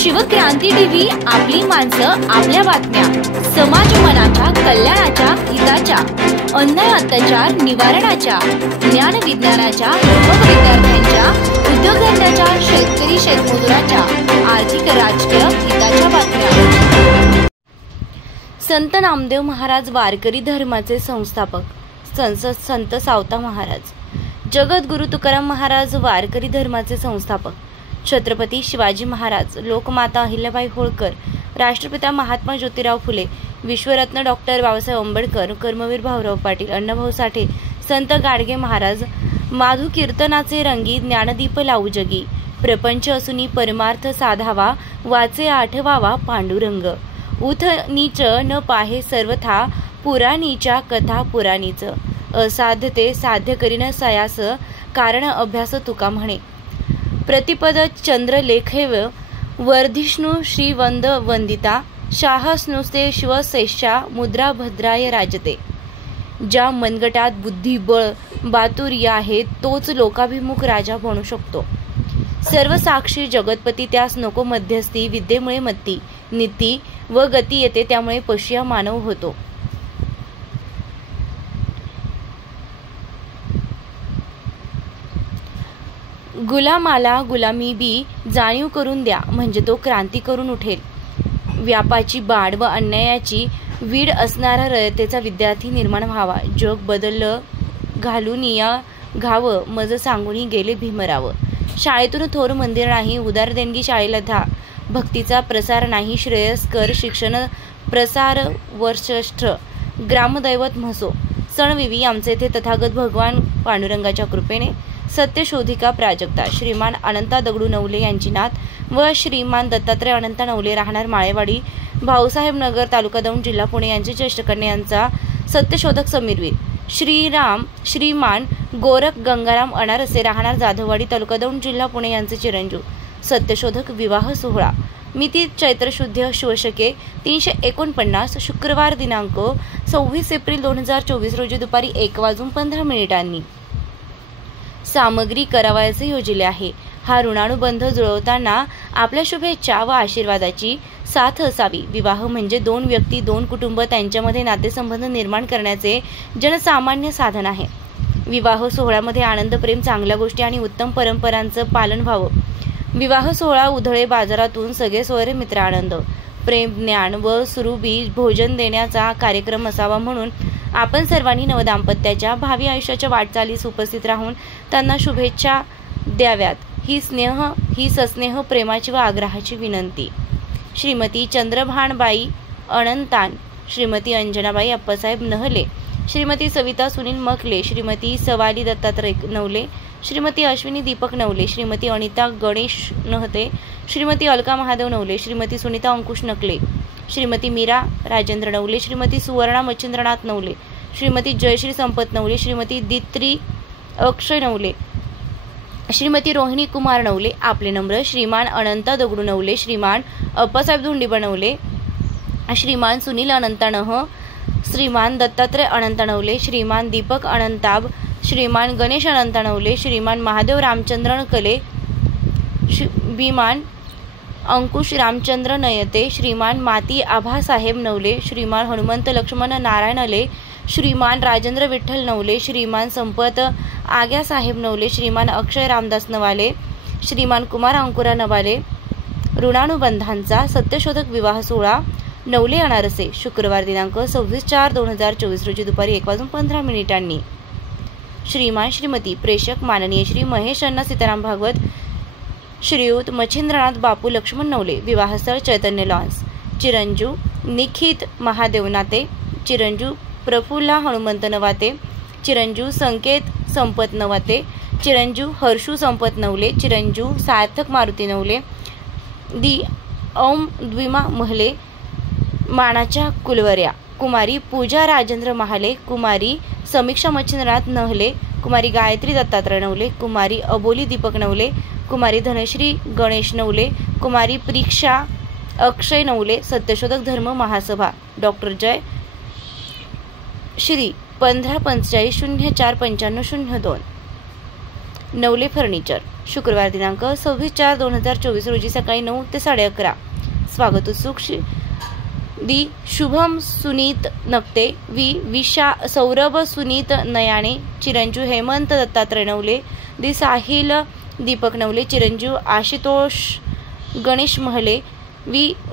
Shivkranti TV, आपली माणसं, आपल्या बातम्या, समाज मनाच्या कल्याणाच्या, हिताच्या, अन्याय अत्याचार निवारणाच्या, ज्ञान विज्ञानाच्या, युवक विद्यार्थ्यांच्या, उद्योगधंद्याच्या, शेतकरी शेतमजुराच्या, आर्थिक राजकीय हिताच्या बातम्या। संत नामदेव महाराज वारकरी धर्माचे संस्थापक, संत सावता महाराज, जगद्गुरु तुकाराम महाराज वारकरी धर्माचे संस्थापक, छत्रपती शिवाजी महाराज, लोकमाता अहिल्याबाई होळकर, राष्ट्रपिता महात्मा ज्योतिराव फुले, विश्वरत्न डॉक्टर बाबासाहेब आंबेडकर, कर्मवीर भाऊराव पाटील, अण्णाभाऊ साठे, संत गाडगे महाराज, माधू कीर्तनाचे रंगी, ज्ञानदीप लावू जगी, प्रपंच असूनी परमार्थ साधावा, वाचे आठवावा पांडुरंग, उथ नीच न पाहे सर्वथा, पुराणीच्या कथा पुराणीच, असाध्य ते साध्य करीन सयास, कारण अभ्यास तुका म्हणे, प्रतिपद चंद्रलेखेव, वर्धिष्णू श्रीवंद वंदिता, शाहस्नुस्ते शिवशेषा, मुद्रा भद्राय राजते, ज्या मनगटात बुद्धिबळ बातुरी आहे तोच लोकाभिमुख राजा बनू शकतो, सर्व साक्षी जगतपती, त्यास नको मध्यस्थी, विद्येमुळे मत्ती नीती व गती येते, त्यामुळे पशिया मानव होतो, गुलामाला गुलामी बी जाणीव करून द्या, म्हणजे तो क्रांती करून उठेल, व्यापाची बाड व अन्यायाची वीड असणारा रयतेचा विद्यार्थी निर्माण व्हावा, जग बदललं घालून या घावं, मज सांगून गेले भीमराव, शाळेतून थोर मंदिर नाही, उदार देणगी शाळेला धा, भक्तीचा प्रसार नाही, श्रेयस्कर शिक्षण प्रसार वर्षष्ठ, ग्रामदैवत म्हसो, सणविवी आमचे ते तथागत भगवान पांडुरंगाच्या कृपेने, सत्यशोधिका प्राजक्ता, श्रीमान अनंता दगडू नवले यांची नात व श्रीमान दत्तात्रय अनंता नवले, राहणार माळेवाडी, भाऊसाहेब नगर, तालुका दौंड, जिल्हा पुणे यांचे ज्येष्ठ कन्या यांचा सत्यशोधक समीरवीर, श्रीमान गोरख गंगाराम अनारसे, राहणार जाधववाडी, तालुका दौंड, जिल्हा पुणे यांचे चिरंजीव, सत्यशोधक विवाह सोहळा, मिती चैत्र शुद्ध शिवशके 349, शुक्रवार दिनांक 26 एप्रिल 2024 रोजी दुपारी 1:15 सामग्री करावयाचे योजिले आहे। हा ऋणानुबंध जुळवताना आपल्या शुभेच्छा व आशीर्वादाची साथ असावी। विवाह म्हणजे दोन व्यक्ती, दोन कुटुंब, त्यांच्यामध्ये नातेसंबंध निर्माण करण्याचे जनसामान्य साधन आहे। विवाह सोहळ्यामध्ये आनंद, प्रेम, चांगल्या गोष्टी आणि उत्तम परंपरांचं पालन व्हावं। विवाह सोहळा उधळे बाजारातून सगळे सोयरे मित्र, आनंद, प्रेम, ज्ञान व सुरुबी भोजन देण्याचा कार्यक्रम असावा, म्हणून आपण सर्वांनी नवदाम्पत्याच्या भावी आयुष्याच्या वाटचालीस उपस्थित राहून त्यांना शुभेच्छा द्याव्यात, ही सस्नेह प्रेमाची व आग्रहाची विनंती। श्रीमती चंद्रभानबाई अनंतान, श्रीमती अंजनाबाई अप्पासाहेब नहले, श्रीमती सविता सुनील मखले, श्रीमती सवाली दत्तात्रय नवले, श्रीमती अश्विनी दीपक नवले, श्रीमती अनिता गणेश नहते, श्रीमती अलका महादेव नवले, श्रीमती सुनीता अंकुश नकले, श्रीमती मीरा राजेंद्र नवले, श्रीमती सुवर्णा मच्छिंद्रनाथ नवले, श्रीमती जयश्री संपत नवले, श्रीमती दित्री अक्षय नवले, श्रीमती रोहिणी कुमार नवले। आपले नम्र श्रीमान अनंता दगडू नवले, श्रीमान अप्पासाहेब धुंडीबा नवले, श्रीमान सुनील अनंतानह, श्रीमान दत्तात्रय अनंता नवले, श्रीमान दीपक अनंताब, श्रीमान गणेश अनंता नवले, श्रीमान महादेव रामचंद्र कले, श्रीमान अंकुश रामचंद्र नयते, श्रीमान माती आभासाहेब नवले, श्रीमान हनुमंत लक्ष्मण नारायण अले, श्रीमान राजेंद्र विठ्ठल नवले, श्रीमान संपत आग्यासाहेब नवले, श्रीमान अक्षय रामदास नवाले, श्रीमान कुमार अंकुरा नवाले। ऋणानुबंधांचा सत्यशोधक विवाह सोहळा नवले अनारसे, शुक्रवार दिनांक 26/4/2024 रोजी दुपारी 1:15 श्रीमान श्रीमती प्रेषक माननीय श्री महेश अण्णा सीताराम भागवत, श्रीयुत मच्छिंद्रनाथ बापू लक्ष्मण नवले, विवाहस्थळ चैतन्य लॉन्स, चिरंजीव निखित महादेव नाते, चिरंजीव प्रफुल्ला हनुमंत नवाते, चिरंजीव संकेत संपत नवाते, चिरंजीव हर्षू संपत नवले, चिरंजीव सार्थक मारुती नवले, दी ओम द्विमा महले, मानाच्या कुलवर्या कुमारी पूजा राजेंद्र महाले, कुमारी समीक्षा मच्छिंद्रनाथ नहले, कुमारी गायत्री दत्तात्रय नवले, कुमारी अबोली दीपक नवले, कुमारी धनश्री गणेश नवले, कुमारी प्रीक्षा अक्षय नवले। सत्यशोधक धर्म महासभा डॉक्टर जय श्री 1545 04 95 02 नवले फर्निचर, शुक्रवार दिनांक 26/4/2024 रोजी सकाळी 9 ते 11:30. स्वागत उत्सुक दि शुभम सुनीत नक्ते, विशा सौरभ सुनीत नयाणे, चिरंजीव हेमंत दत्तात्रय नवले, दि साहिल दीपक नवले, चिरंजीव आशुतोष गणेश महले,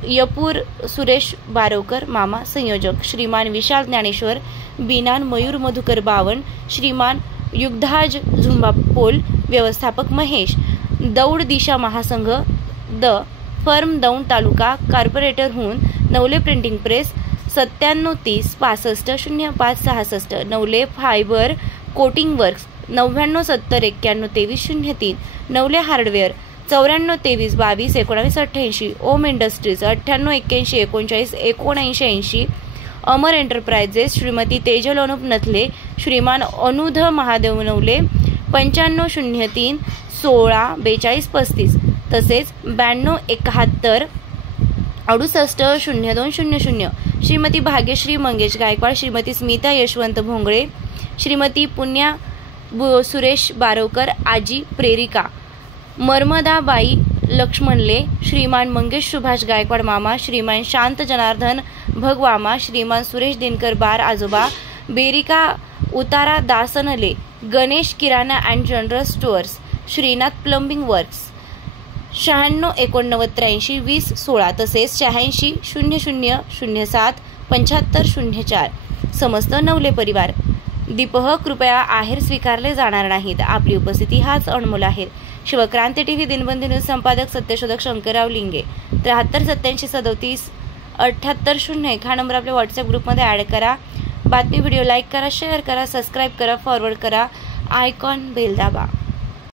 यपूर सुरेश बारोकर मामा. संयोजक श्रीमान विशाल ज्ञानेश्वर, बिनान मयूर मधुकर बावन, श्रीमान युगधाज झुंबापोल. व्यवस्थापक महेश. दौड दिशा महासंघ द फर्म दौंड तालुका कॉर्पोरेटरहून Navale printing press 9730 65 05 66. Navale fibre coating works 99 70 91 23 03. Navale hardware 94 23 22 19 88. Om industries 98 81 39 79 80. Amar enterprises Shrimati Tejal Anup Nathale, Shriman Anudh Mahadev Navale 95 03 16 42 35. तसेच 92 71 68 02 00. श्रीमती भाग्यश्री मंगेश गायकवाड, श्रीमती स्मिता यशवंत भोंगळे, श्रीमती पुण्या सुरेश बारोकर आजी प्रेरिका, मर्मदाबाई लक्ष्मणले, श्रीमान मंगेश सुभाष गायकवाड मामा, श्रीमान शांत जनार्दन भगवामा, श्रीमान सुरेश दिनकर बार आजोबा, बेरिका उतारा दासनले, Ganesh kirana and general stores, Shrinath plumbing works 96 89 83 20 16. तसेच 86 00 07 75 04. समस्त नवले परिवार. दीपह कृपया आहेर स्वीकारले जाणार नाहीत. आपली उपस्थिती हाच अनमोल आहे. शिवक्रांती टीव्ही दिनबंधू न्यूज संपादक सत्यशोधक शंकरराव लिंगे. 73 87 37 78 01 हा नंबर आपल्या व्हॉट्सअप ग्रुपमध्ये ॲड करा. बातमी व्हिडिओ लाईक करा, शेअर करा, सबस्क्राईब करा, फॉरवर्ड करा, आयकॉन बेल दाबा.